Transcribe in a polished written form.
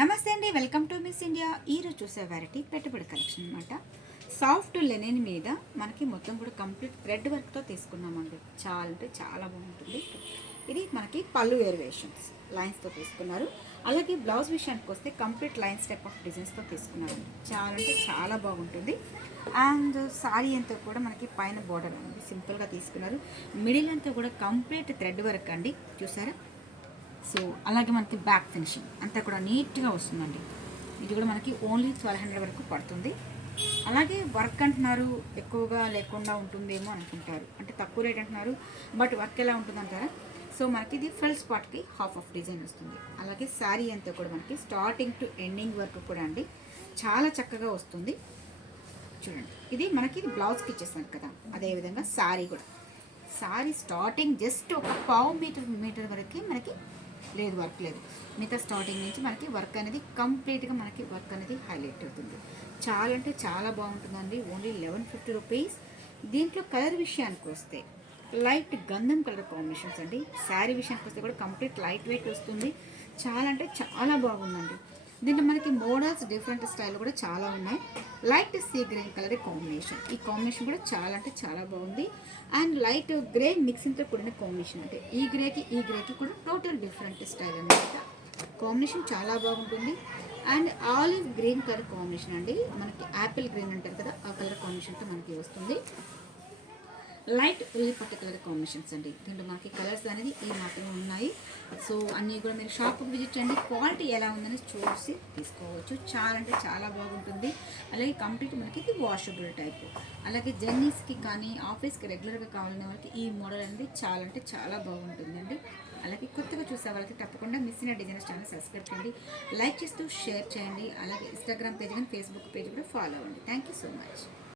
నమస్తే అండి, welcome to miss India. ఈరోజు చూసే వెరైటీ పెట్టుబడి కలెక్షన్ అనమాట. సాఫ్ట్ లెనిన్ మీద మనకి మొత్తం కూడా కంప్లీట్ థ్రెడ్ వర్క్తో తీసుకున్నామండి. చాలా అంటే చాలా బాగుంటుంది. ఇది మనకి పళ్ళు వేరియేషన్స్ లైన్స్తో తీసుకున్నారు. అలాగే బ్లౌజ్ విషయానికి వస్తే కంప్లీట్ లైన్స్ టైప్ ఆఫ్ డిజైన్స్తో తీసుకున్నారండి. చాలా అంటే చాలా బాగుంటుంది. అండ్ సారీ అంతా కూడా మనకి పైన బోర్డర్ ఉంది, సింపుల్గా తీసుకున్నారు. మిడిల్ అంతా కూడా కంప్లీట్ థ్రెడ్ వర్క్ అండి, చూసారా. సో అలాగే మనకి బ్యాక్ ఫినిషింగ్ అంతా కూడా నీట్గా వస్తుందండి. ఇది కూడా మనకి ఓన్లీ 1200 వరకు పడుతుంది. అలాగే వర్క్ అంటున్నారు ఎక్కువగా లేకుండా ఉంటుందేమో అనుకుంటారు, అంటే తక్కువ రేట్ అంటున్నారు, బట్ వర్క్ ఎలా ఉంటుంది అంటారా. సో మనకి ఇది ఫుల్ స్పాట్కి హాఫ్ ఆఫ్ డిజైన్ వస్తుంది. అలాగే శారీ అంతా కూడా మనకి స్టార్టింగ్ టు ఎండింగ్ వరకు కూడా అండి చాలా చక్కగా వస్తుంది. చూడండి, ఇది మనకి బ్లౌజ్కి ఇచ్చేస్తాను కదా, అదేవిధంగా శారీ కూడా, శారీ స్టార్టింగ్ జస్ట్ ఒక పావు మీటర్ వరకే మనకి లేదు, వర్క్ లేదు. మిగతా స్టార్టింగ్ నుంచి మనకి వర్క్ అనేది కంప్లీట్గా మనకి వర్క్ అనేది హైలైట్ అవుతుంది. చాలా అంటే చాలా బాగుంటుందండి. Only 1150 rupees. దీంట్లో కలర్ విషయానికి వస్తే లైట్ గంధం కలర్ కాంబినేషన్స్ అండి. శారీ విషయానికి వస్తే కూడా కంప్లీట్ లైట్ వెయిట్ వస్తుంది. చాలా అంటే చాలా బాగుందండి. దీంట్లో మనకి మోడల్స్ డిఫరెంట్ స్టైల్ కూడా చాలా ఉన్నాయి. Light sea green colour combination, ఈ కాంబినేషన్ కూడా చాలా అంటే చాలా బాగుంది. అండ్ లైట్ గ్రే మిక్సింగ్తో కూడిన కాంబినేషన్, అంటే ఈ గ్రేకి కూడా టోటల్ డిఫరెంట్ స్టైల్ అనమాట. కాంబినేషన్ చాలా బాగుంటుంది. And olive green colour combination అండి, మనకి యాపిల్ గ్రీన్ అంటారు కదా, ఆ కలర్ కాంబినేషన్తో మనకి వస్తుంది. లైట్ ఉల్లి పట్టు కలర్ కాంబినేషన్స్ అండి. దీంట్లో మనకి కలర్స్ అనేది ఈ మాత్రమే ఉన్నాయి. సో అన్నీ కూడా మీరు షాప్కి విజిట్ చేయండి, క్వాలిటీ ఎలా ఉందని చూసి తీసుకోవచ్చు. చాలా అంటే చాలా బాగుంటుంది. అలాగే కంప్లీట్ మనకి ఇది వాషబుల్ టైప్. అలాగే జర్నీస్కి కానీ ఆఫీస్కి రెగ్యులర్గా కావాలనే వాళ్ళకి ఈ మోడల్ అనేది చాలా అంటే చాలా బాగుంటుందండి. అలాగే కొత్తగా చూసే వాళ్ళకి తప్పకుండా miss India designers channel subscribe చేయండి, లైక్ చేస్తూ షేర్ చేయండి. అలాగే ఇన్స్టాగ్రామ్ పేజ్ కానీ ఫేస్బుక్ పేజ్ కూడా ఫాలో అవ్వండి. Thank you so much.